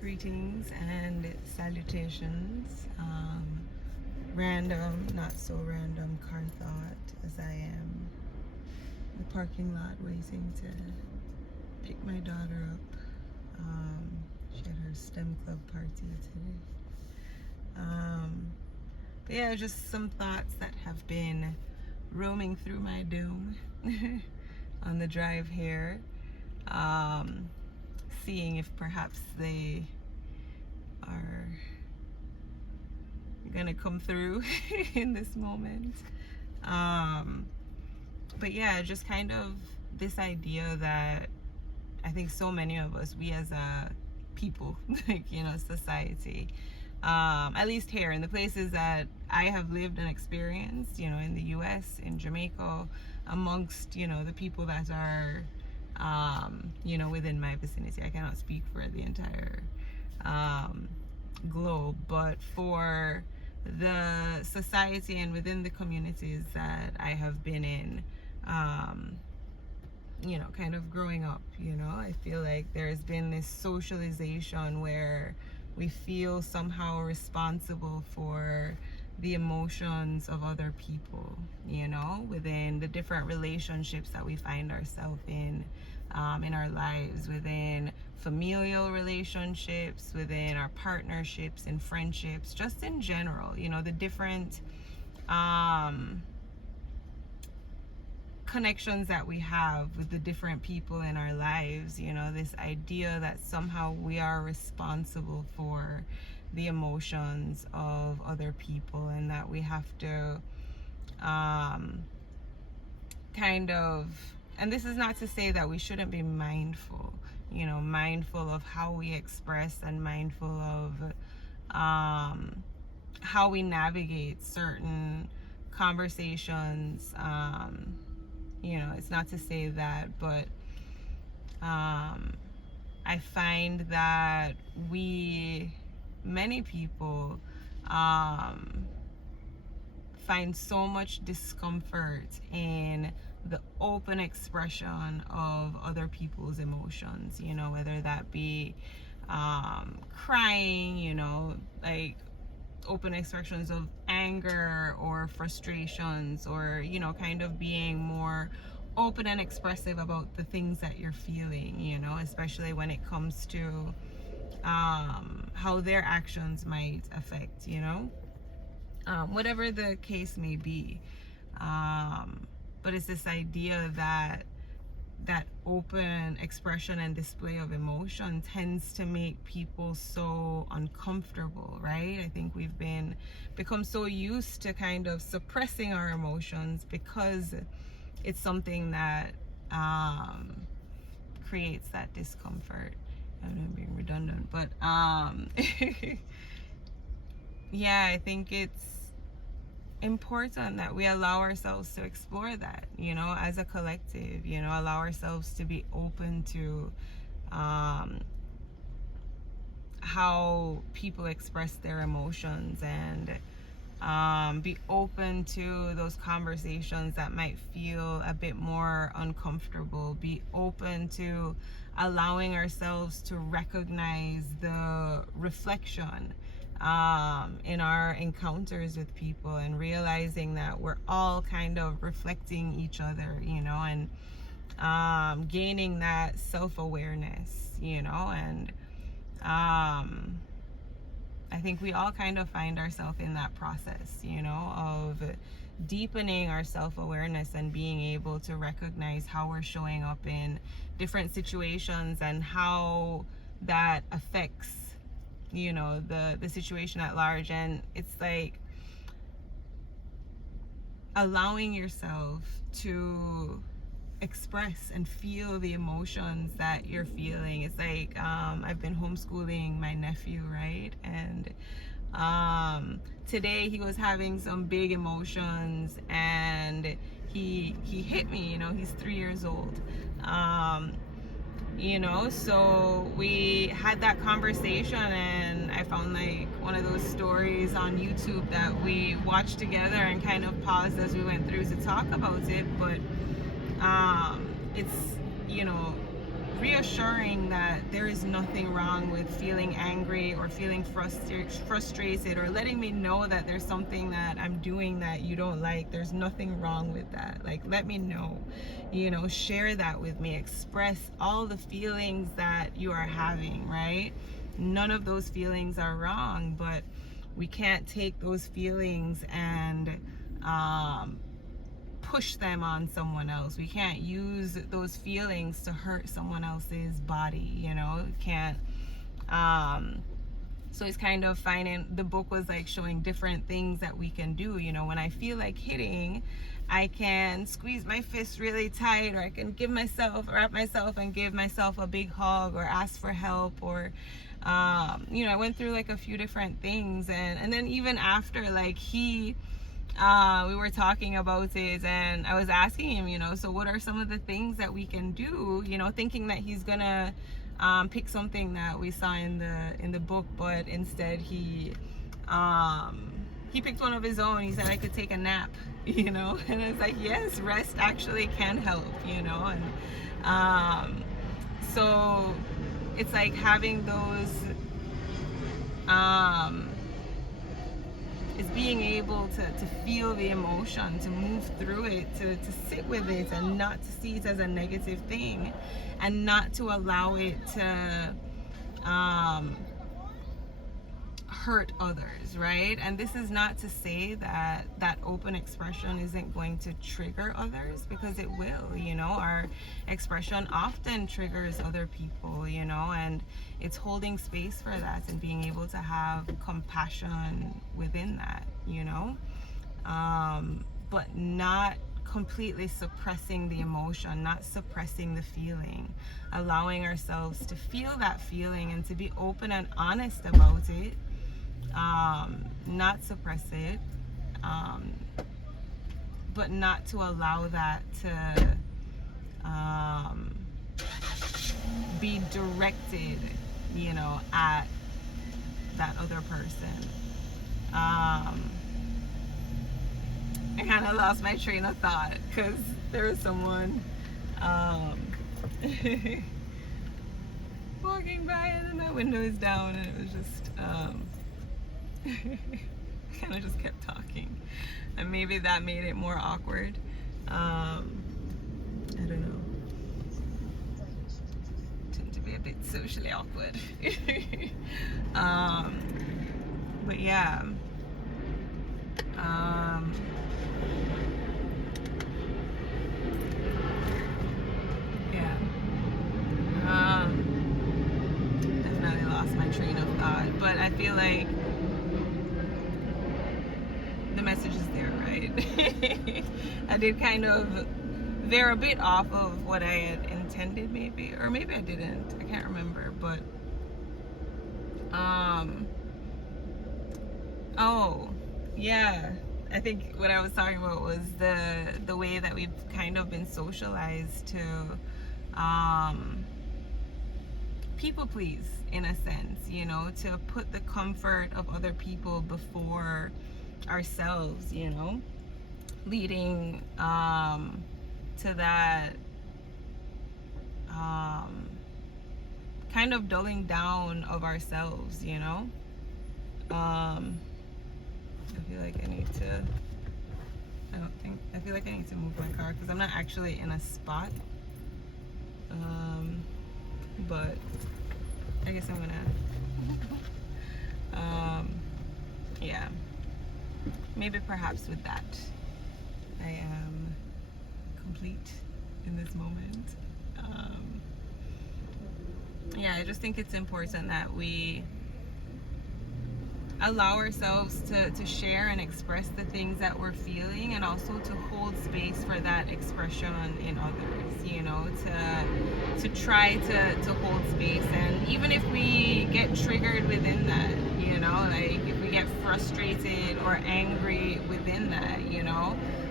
Greetings and salutations. Random, not so random car thought as I am in the parking lot waiting to pick my daughter up. She had her STEM club party today. But yeah, just some thoughts that have been roaming through my dome on the drive here. Seeing if perhaps they are gonna come through in this moment. But yeah, just kind of this idea that I think so many of us, we as a people, like, society, at least here in the places that I have lived and experienced, in the US, in Jamaica, amongst, the people that are within my vicinity. I cannot speak for the entire globe, but for the society and within the communities that I have been in, kind of growing up, I feel like there's been this socialization where we feel somehow responsible for the emotions of other people, within the different relationships that we find ourselves in our lives, within familial relationships, within our partnerships and friendships, just in general, the different connections that we have with the different people in our lives, this idea that somehow we are responsible for the emotions of other people, and that we have to and this is not to say that we shouldn't be mindful of how we express, and mindful of how we navigate certain conversations. It's not to say that, but I find that many people find so much discomfort in the open expression of other people's emotions, whether that be crying, like open expressions of anger or frustrations, or kind of being more open and expressive about the things that you're feeling, especially when it comes to how their actions might affect, whatever the case may be. But it's this idea that open expression and display of emotion tends to make people so uncomfortable, right? I think we've become so used to kind of suppressing our emotions because it's something that creates that discomfort. I don't know, I'm being redundant, but yeah, I think it's important that we allow ourselves to explore that, as a collective, allow ourselves to be open to how people express their emotions, and be open to those conversations that might feel a bit more uncomfortable, be open to allowing ourselves to recognize the reflection in our encounters with people, and realizing that we're all kind of reflecting each other, and gaining that self-awareness, and I think we all kind of find ourselves in that process, of deepening our self-awareness and being able to recognize how we're showing up in different situations, and how that affects the situation at large. And it's like allowing yourself to express and feel the emotions that you're feeling. It's like I've been homeschooling my nephew, right? And today he was having some big emotions, and he hit me. He's 3 years old. So we had that conversation, and I found like one of those stories on YouTube that we watched together and kind of paused as we went through to talk about it. But it's reassuring that there is nothing wrong with feeling angry or feeling frustrated, or letting me know that there's something that I'm doing that you don't like. There's nothing wrong with that. Like, let me know, share that with me, express all the feelings that you are having, right? None of those feelings are wrong, but we can't take those feelings and push them on someone else. We can't use those feelings to hurt someone else's body, can't. So it's kind of finding, the book was like showing different things that we can do. When I feel like hitting, I can squeeze my fist really tight, or I can wrap myself and give myself a big hug, or ask for help, or I went through like a few different things, and then even after, like, we were talking about it, and I was asking him, so what are some of the things that we can do, thinking that he's gonna pick something that we saw in the book, but instead he picked one of his own. He said I could take a nap, and it's like, yes, rest actually can help, and so it's like having those is being able to feel the emotion, to move through it, to sit with it, and not to see it as a negative thing, and not to allow it to hurt others, right? And this is not to say that open expression isn't going to trigger others, because it will. Our expression often triggers other people, and it's holding space for that and being able to have compassion within that, but not completely suppressing the emotion, not suppressing the feeling, allowing ourselves to feel that feeling and to be open and honest about it, not suppress it, but not to allow that to be directed, at that other person. I kind of lost my train of thought, because there was someone walking by, and then my window is down, and it was just kind of just kept talking, and maybe that made it more awkward. I don't know. Tend to be a bit socially awkward. But yeah. Definitely lost my train of thought, but I feel like the message is there, right? I did kind of veer a bit off of what I had intended, maybe, or maybe I didn't. I can't remember, but oh yeah, I think what I was talking about was the way that we've kind of been socialized to people please, in a sense, to put the comfort of other people before ourselves, leading to that kind of dulling down of ourselves, I feel like I need to move my car, because I'm not actually in a spot, but I guess I'm gonna yeah, maybe perhaps with that I am complete in this moment. Yeah, I just think it's important that we allow ourselves to share and express the things that we're feeling, and also to hold space for that expression in others, to try to hold space. And even if we get triggered within that, like if we get frustrated or angry within that,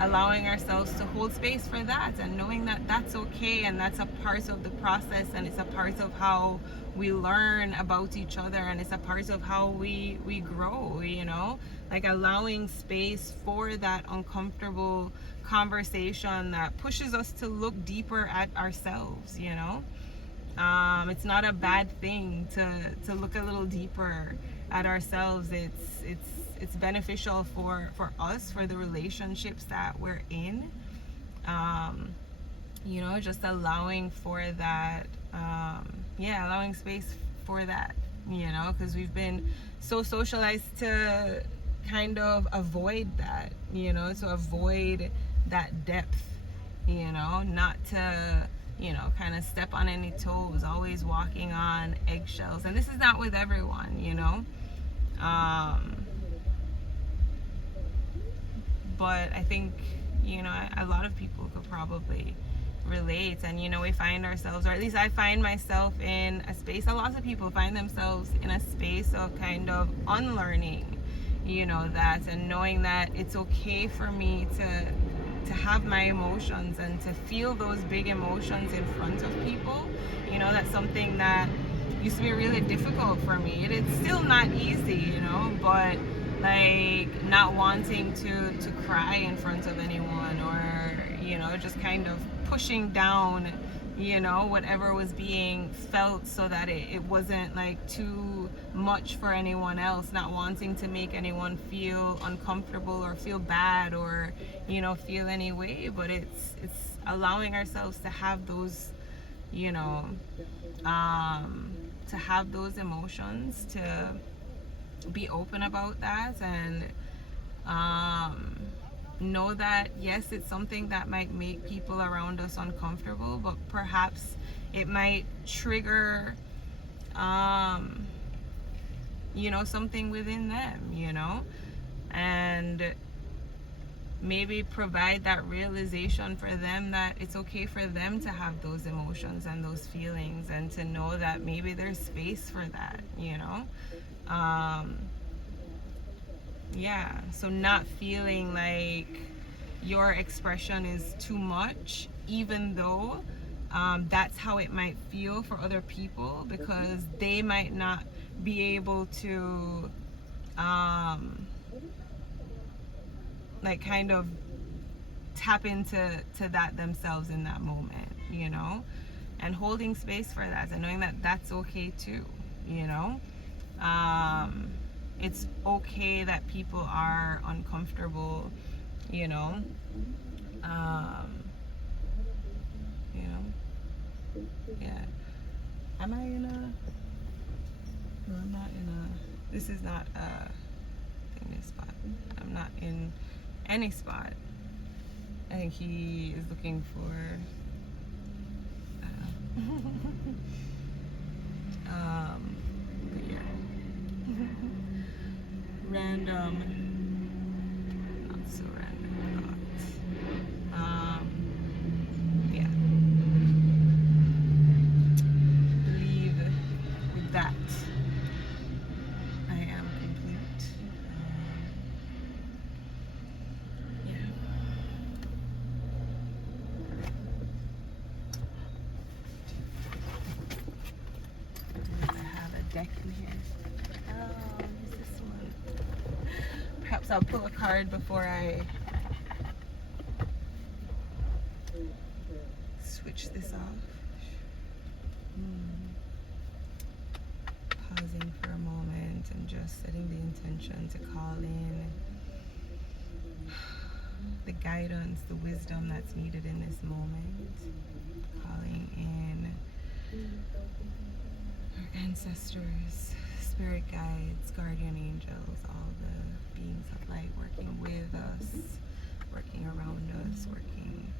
allowing ourselves to hold space for that, and knowing that that's okay, and that's a part of the process, and it's a part of how we learn about each other, and it's a part of how we grow, like allowing space for that uncomfortable conversation that pushes us to look deeper at ourselves, It's not a bad thing to look a little deeper at ourselves. It's beneficial for us, for the relationships that we're in. You know, just allowing for that, allowing space for that, you know, because we've been so socialized to kind of avoid that, you know, to avoid that depth, you know, not to, you know, kind of step on any toes, always walking on eggshells. And this is not with everyone, you know. But I think, you know, a lot of people could probably relate. And, you know, we find ourselves, or at least I find myself in a space, a lot of people find themselves in a space of kind of unlearning, you know, that, and knowing that it's okay for me to have my emotions and to feel those big emotions in front of people. You know, that's something that used to be really difficult for me. It's still not easy, you know, but like not wanting to cry in front of anyone, or, you know, just kind of pushing down, you know, whatever was being felt, so that it wasn't like too much for anyone else, not wanting to make anyone feel uncomfortable or feel bad, or, you know, feel any way. But it's allowing ourselves to have those, you know, to have those emotions, to be open about that, and know that yes, it's something that might make people around us uncomfortable, but perhaps it might trigger you know, something within them, you know, and maybe provide that realization for them that it's okay for them to have those emotions and those feelings, and to know that maybe there's space for that, you know. So not feeling like your expression is too much, even though that's how it might feel for other people, because they might not be able to like kind of tap into that themselves in that moment, you know, and holding space for that, and knowing that that's okay too, you know. It's okay that people are uncomfortable, you know. You know, yeah. Am I in a? No, I'm not in a. This is not a thingy spot. I'm not in any spot. I think he is looking for. I don't know. But yeah. Random, not so random thoughts. Yeah. Leave with that. I am complete. Yeah. I have a deck in here. Is this one? Perhaps I'll pull a card before I switch this off. Pausing for a moment and just setting the intention to call in the guidance, the wisdom that's needed in this moment. Calling in our ancestors, spirit guides, guardian angels, all the beings of light working with us, working around us, working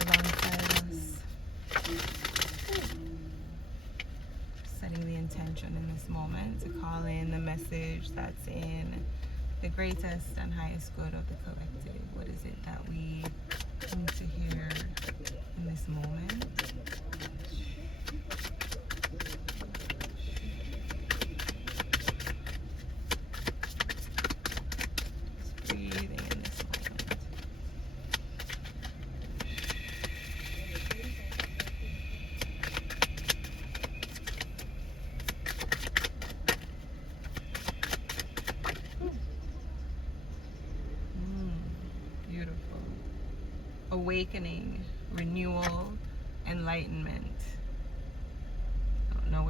alongside us. Setting the intention in this moment to call in the message that's in the greatest and highest good of the collective. What is it that we need to hear in this moment? Just breathing in this moment. Beautiful. Awakening, renewal, enlightenment.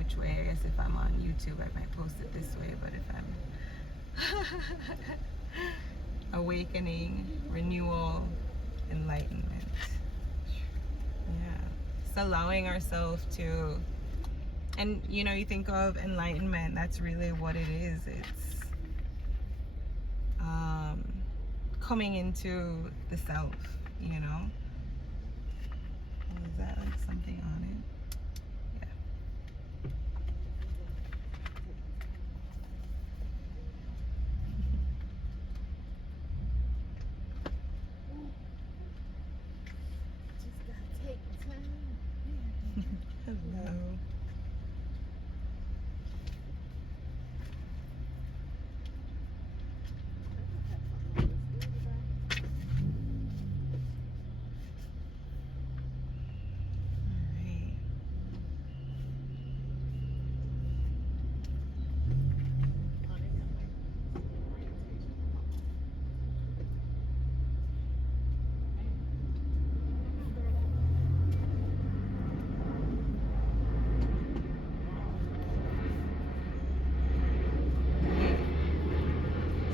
which way. I guess if I'm on YouTube, I might post it this way, but if I'm awakening, renewal, enlightenment. Yeah. It's allowing ourselves to, and you know, you think of enlightenment, that's really what it is. It's coming into the self, you know. Is that like something on it? Yeah. Just gotta take time. Hello.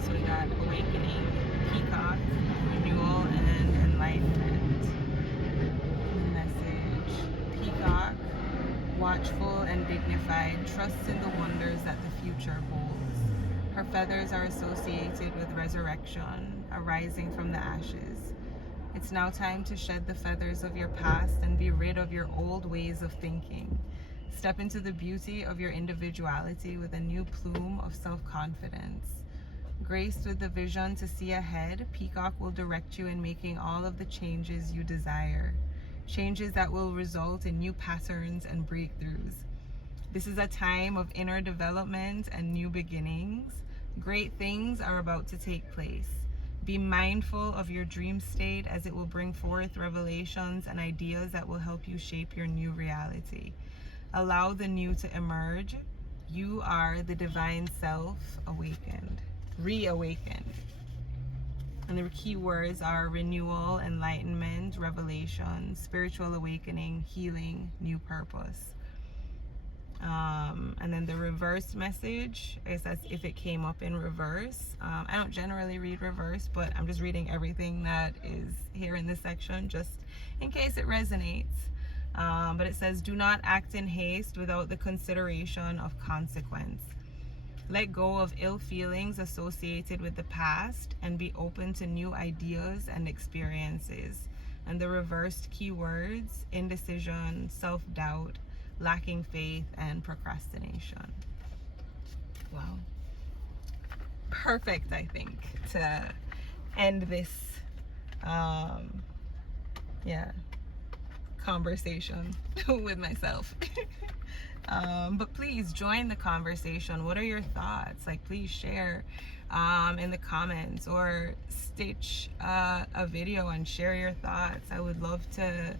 So we got awakening, peacock, renewal, and enlightenment. Message. Peacock, watchful and dignified, trusts in the wonders that the future holds. Her feathers are associated with resurrection, arising from the ashes. It's now time to shed the feathers of your past and be rid of your old ways of thinking. Step into the beauty of your individuality with a new plume of self-confidence. Graced with the vision to see ahead, Peacock will direct you in making all of the changes you desire. Changes that will result in new patterns and breakthroughs. This is a time of inner development and new beginnings. Great things are about to take place. Be mindful of your dream state, as it will bring forth revelations and ideas that will help you shape your new reality. Allow the new to emerge. You are the divine self awakened, reawakened. And the key words are renewal, enlightenment, revelation, spiritual awakening, healing, new purpose. And then the reverse message, I guess that's if it came up in reverse. I don't generally read reverse, but I'm just reading everything that is here in this section just in case it resonates. But it says, do not act in haste without the consideration of consequence. Let go of ill feelings associated with the past and be open to new ideas and experiences. And the reversed keywords, indecision, self-doubt, lacking faith, and procrastination. Wow. Perfect, I think, to end this conversation with myself. But please join the conversation. What are your thoughts? Like, please share in the comments, or stitch a video and share your thoughts. I would love to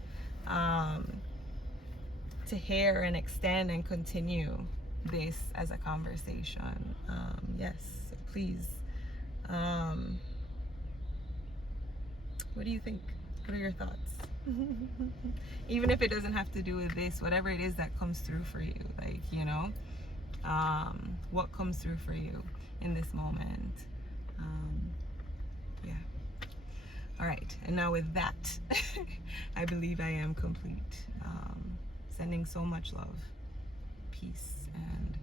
hear and extend and continue this as a conversation. Yes, so please. What do you think? What are your thoughts? Even if it doesn't have to do with this, whatever it is that comes through for you, like, you know, what comes through for you in this moment. Yeah. All right, and now with that, I believe I am complete. Sending so much love, peace, and